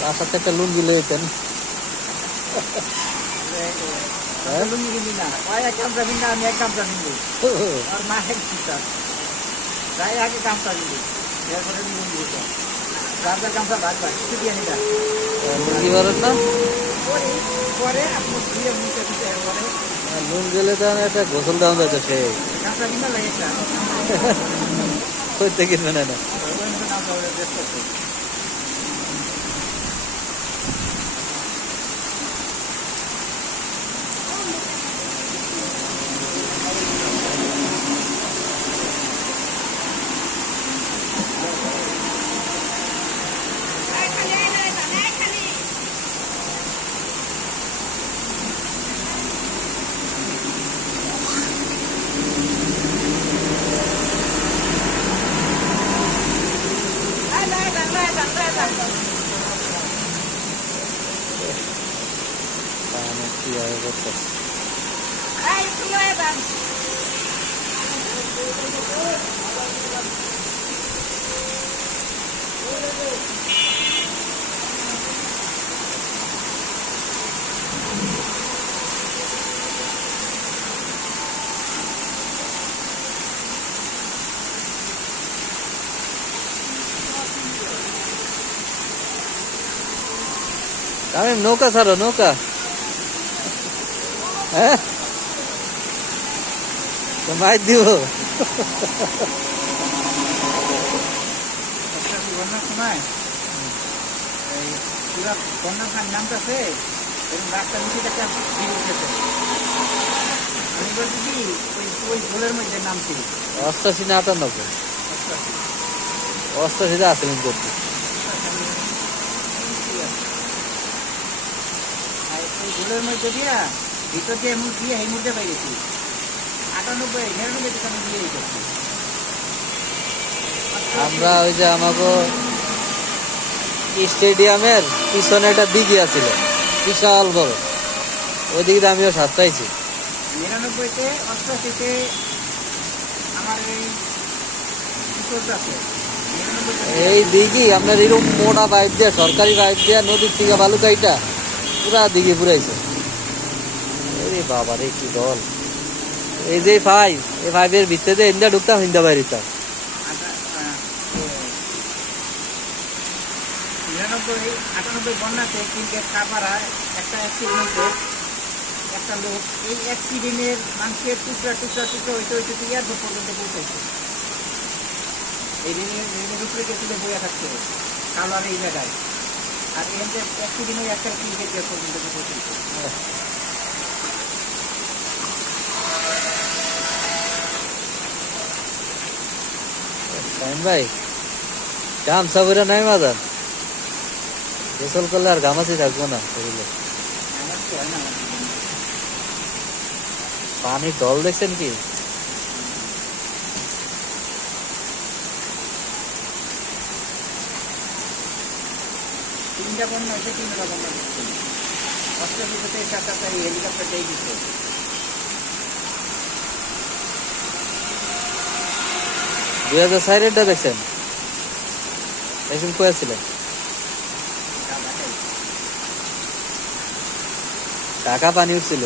তার সাথে একটা লুঙ্গি লয়ে যেতেন। লুঙ্গি কিনি না, ওই এক গামছা কিনি না, আমি এক গামছা কিনবো। আর মা এক গামছা, যাই আগে গামছা কিনবো, এরপরে লুঙ্গি দিতাম। যার যার গামছা ভাগ ভাগ, কিছু দিয়ে নিটা। লুঙ্গি পারেন না? পরে পরে আপনি ধুয়ে মুছে দিতে এরপরে লুঙ্গি গেলে তো একটা গোসল দেওয়া যাইতো সে। গামছা কিনা লাগে একটা। কইতে কিনবে না। আমি নৌকা ছাড়ো, নৌকা। হ্যাঁ, মাই দিব। বন্যার সময় পুরা বন্যার পানি নামতেছে, এরকম রাস্তার নিচে একটা ভিড় উঠেছে। আমি বলছি কি ওই ঝোলের মধ্যে নামছি। 88 না 98? 88 আসলেন করতে। ওই ঝোলের মধ্যে দিয়া ভিতর দিয়ে এমন দিয়ে এই মুহূর্তে পাইছি 98 99 দিকে আমি দিয়ে গেছি। আমরা ওই যে আমাকে স্টেডিয়ামের পিছনে একটা দিঘি আছিল, বিশাল বড়, ওই দিকে আমিও সাত পাইছি। 99-তে 88-তে আমার এই আছে। এই দিঘি আপনার এরকম মোটা পাইপ দিয়া, সরকারি পাইপ দিয়া নদীর থেকে বালু কাইটা পুরা দিঘি পুরাইছে। এই বাবা রে কি দল! এই যে পাইপ, এই পাইপের ভিতরে ইন্দা ঢুকতাম, হিন্দা বাইরিতাম। 99-98 বন্যাতে ক্রিকেট কাপাড়ায় একটা অ্যাক্সিডেন্ট হয়েছে। একটা লোক এই অ্যাক্সিডেন্টের মানুষের টুকরা টুকরা টুকরা হইতে হইতে এয়ারপোর্ট পর্যন্ত পৌঁছাইছে। এই ঋণের উপরে গেছিল বইয়া থাকছে কালো আর এই জায়গায়, আর এর যে অ্যাক্সিডেন্টের একটা ক্রিকেট পর্যন্ত পৌঁছাইছে। ভাই গামছা পরে নাই মাদার, গোসল করলে আর গামাছি থাকবো না শরীরে। পানির ঢল দেখছেন কি? তিনটা বন্যা হয়েছে, তিনটা বন্যা হচ্ছে অস্ট্রেলিয়াতে চারটা হেলিকপ্টার দিয়ে দিচ্ছে। 2004-এরটা দেখছেন? এখন কয়ে ছিলেন ঢাকা পানি উঠছিল,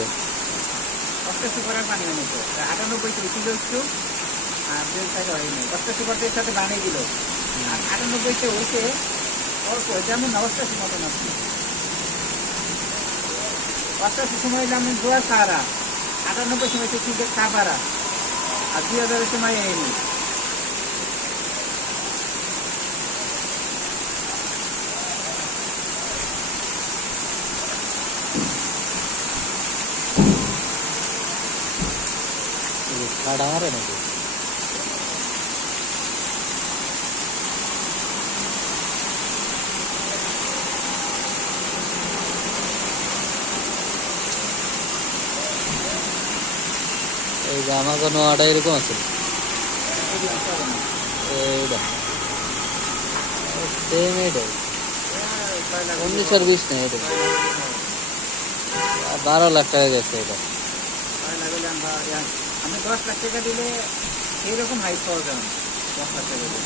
88 পানি এনেছে, 98 ছিল একটু, আর 2004 হয়নি। 88 সাথে বানিয়ে দিল, আর 98-তে হয়েছে অল্প, যেমন 88 মতন আসছে। 88 সময় যেমন গোয়া সাহারা, 98 সময় হচ্ছে ক্রিকেট কাপাড়া, আর 2000-এর সময় হয়নি। ঠাডা মারে নাকি? এই যে আমার কোনো আটা এরকম আছে, এইটা সেম, এটাই 1920 নেই, এটা 12 লাখ টাকা গেছে এটা। আমি 10 লাখ টাকা দিলে এইরকম হাইট পাওয়া যাবে না। 10 লাখ টাকা দিলে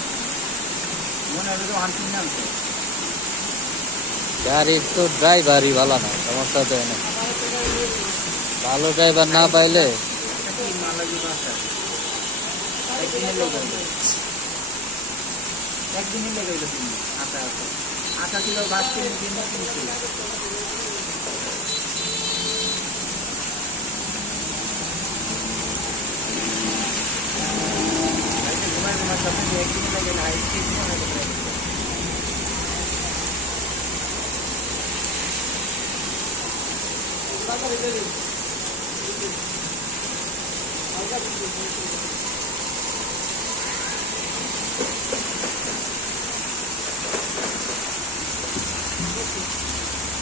মনে হবে যে আনফিন নামছে। গাড়ির তো ড্রাইভারই ভালো না, সমস্যা তো এনে ভালো ড্রাইভার না পাইলে একটা কি মালাজি বাসা একদিনের লেগে গেল, একদিনের লেগে গেল তিনি আটা আটা কিলো বাস কিনে কিনে কিনছি। ঘুমায় ঘুমায় সব একদিনে লেগে গেল, হাই স্পিড মনে করে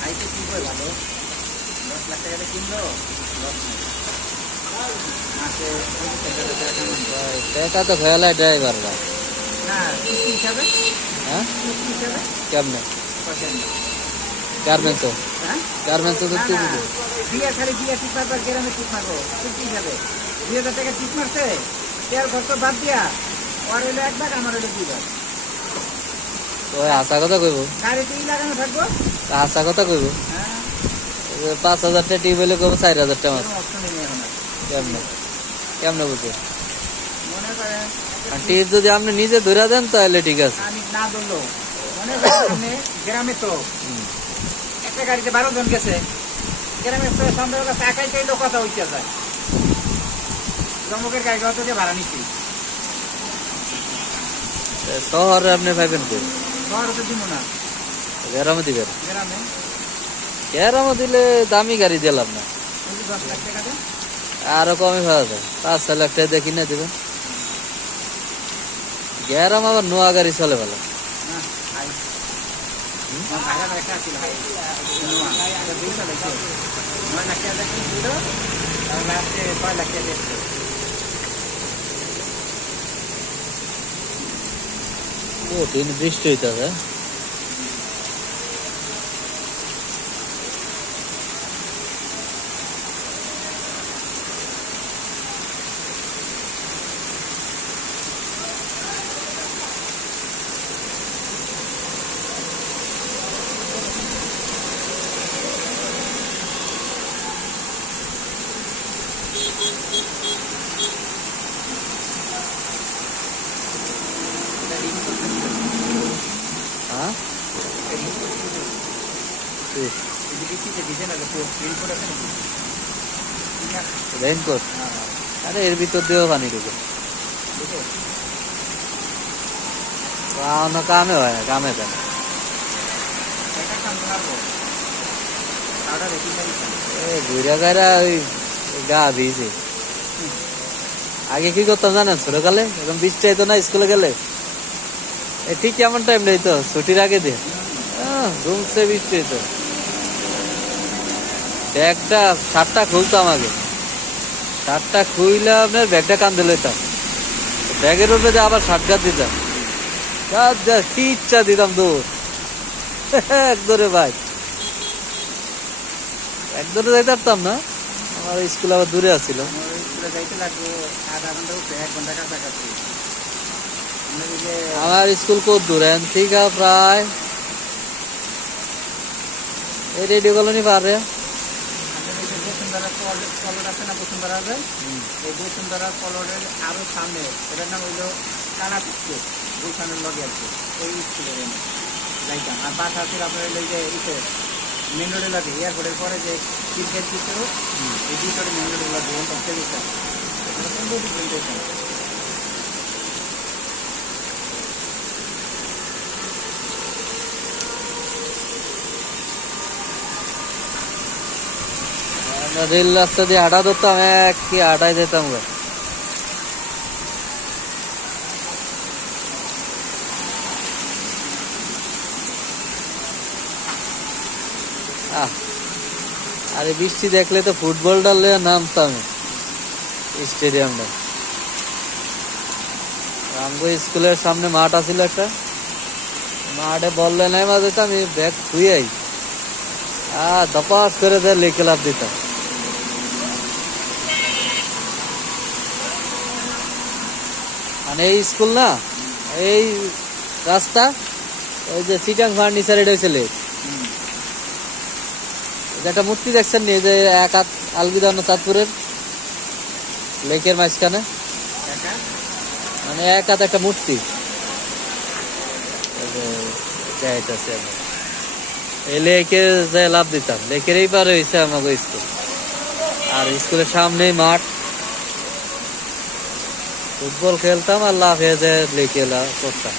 হাইতে কিনবে ভালো, 10 লাখ টাকাতে কিনলো লস নেই, মাসে 25,000 টাকা কামান। টাকা তো খেয়ালায় ড্রাইভাররা। না কিস্তি হিসাবে, হ্যাঁ কিস্তি হিসাবে কেমনে? পয়সা নেই। গার্মেন্টসও হ্যাঁ গার্মেন্টসও না ধরতে না দিবে। বিয়া খালি বিয়া টিপ মারবার গ্রামে টিপ মারবো কিস্তি হিসাবে 2,000 টাকা টিপ মারছে, তেল খরচ বাদ দিয়া ওর হইলো 1 ভাগ, আমার হইলো 2 ভাগ। তো আশা কথা কইব, গাড়িতে লাগানো থাকবো। আশা কথা কইব হ্যাঁ 5,000 টাকা টিপ হইলে কবে 4,000 টাকা মাস। কোনো অপশন নেই এখন আর। কেমনে কেমনে বুঝে? মনে করেন আর টিপ যদি আপনি নিজে ধরে দেন তাহলে ঠিক আছে। আমি না ধরলো, মনে করেন আপনি গ্রামে তো হুম। একটা গাড়িতে 12 জন গেছে, গ্রামের সন্দেহ কাছে একাই চাইলো কথা হইতে যায়, জমকের গাড়ি অত দিয়ে ভাড়া নিচ্ছি, শহরে আপনি পাইবেন কি? শহরে তো দিব না, গ্রামে দিবেন। গ্রামে গ্রামে দিলে দামি গাড়ি দিলাম না, ওই যে 10 লাখ টাকা দেয়। আরো কমে পাওয়া যায়, 5-6 লাখ টাকা দিয়ে কিনে দিবেন। গ্রাম আবার নোয়া গাড়ি চলে ভালো। না হাই আমার ভাড়া রেখা ছিল হাই নোয়া এটা 2 সাল হয়েছে, 9 লাখ টাকা দিয়ে কিনছিল, আর লাস্টে 6 লাখ টাকা দিয়েছে। ও দিন বৃষ্টি হইতেছে। এটা রিং করতে ছিল, হ্যাঁ এটা রিং করতে ছিল, এই যে বৃষ্টিতে ভিজে না তো রিং করে আছে নাকি? ঠিক আছে রেইনকোট, হ্যাঁ আরে এর ভিতর দিয়েও পানি ঢুকে। দেখো কোনো কামে হয় না, কামে দেয় না। এটা কাম করবো আটা রেটিং গাড়ি ঘুরে গাড়া ওই গা ভিজে। আগে কি করতাম জানেন ছোটকালে, এখন বৃষ্টি হইতো না স্কুলে গেলে, ঠিক কেমন টাইম নেই তো ছুটির আগে দিয়ে ধুমসে বৃষ্টি হইতো, ব্যাগটা শার্টটা খুলতাম আগে, শার্টটা খুইলে আপনার ব্যাগটা কান্দে লইতাম, ব্যাগের উপরে দিয়ে আবার শার্ট গাছ দিতাম, গাছ যা ইচ্ছা দিতাম দৌড় একদরে ভাই, একদরে যাইতে পারতাম না, আমার স্কুল আবার দূরে আসছিল। আমার স্কুলে যাইতে লাগবো আধা ঘন্টা উপরে 1 ঘন্টা কাছাকাছি। আমরা এই যে আমার স্কুল কত দূর এখান থেকে প্রায় এই রেডিও কলোনি পারে। আমাদের এই যে বসুন্ধরা কলর আছে না, বসুন্ধরা আছে, এই বসুন্ধরা কলরের আরো সামনে এটার নাম হইলো কানাপুষ্প, গুলশানের লগে আছে, ওই স্কুলের এনে যাইতাম। আর বাসা ছিল আপনার হইলো এই যে ইতে মেন রোডের লাগে, এয়ারপোর্টের পরে যে ক্রিকেট পিছনে এই দুটোর মেন রোডের লাগে ওটা যেতাম, সুন্দর ডিফারেন্ট যেতাম। আমরা রেল রাস্তা দিয়ে হাঁটা ধরতাম, এক কি হাঁটাই যেতাম গো। আরে বৃষ্টি দেখলে তো ফুটবলটা লিয়ে নামতাম স্টেডিয়ামটা। আমগো স্কুলের সামনে মাঠ আছিল একটা, মাঠে বললে নাই মা যেতাম, ব্যাগ থুই দপাস করে দেয় লেকে লাভ দিতাম। মানে এই স্কুল না, এই রাস্তা ওই যে সিটাং ফার্নিচার এটা হয়েছে লেক, যেটা মূর্তি দেখছেন নি, যে এক হাত আলবিদা চাঁদপুরের লেকের মাঝখানে, একা মানে এক হাত একটা মূর্তি। এই যে দেখাইতাছি আমি। এই লেকে যে লাভ দিতাম, লেকের এই পারে হয়েছে আমাকে স্কুল, আর স্কুলের সামনেই মাঠ, ফুটবল খেলতাম আর লাভ হয়ে যায় লেকে করতাম।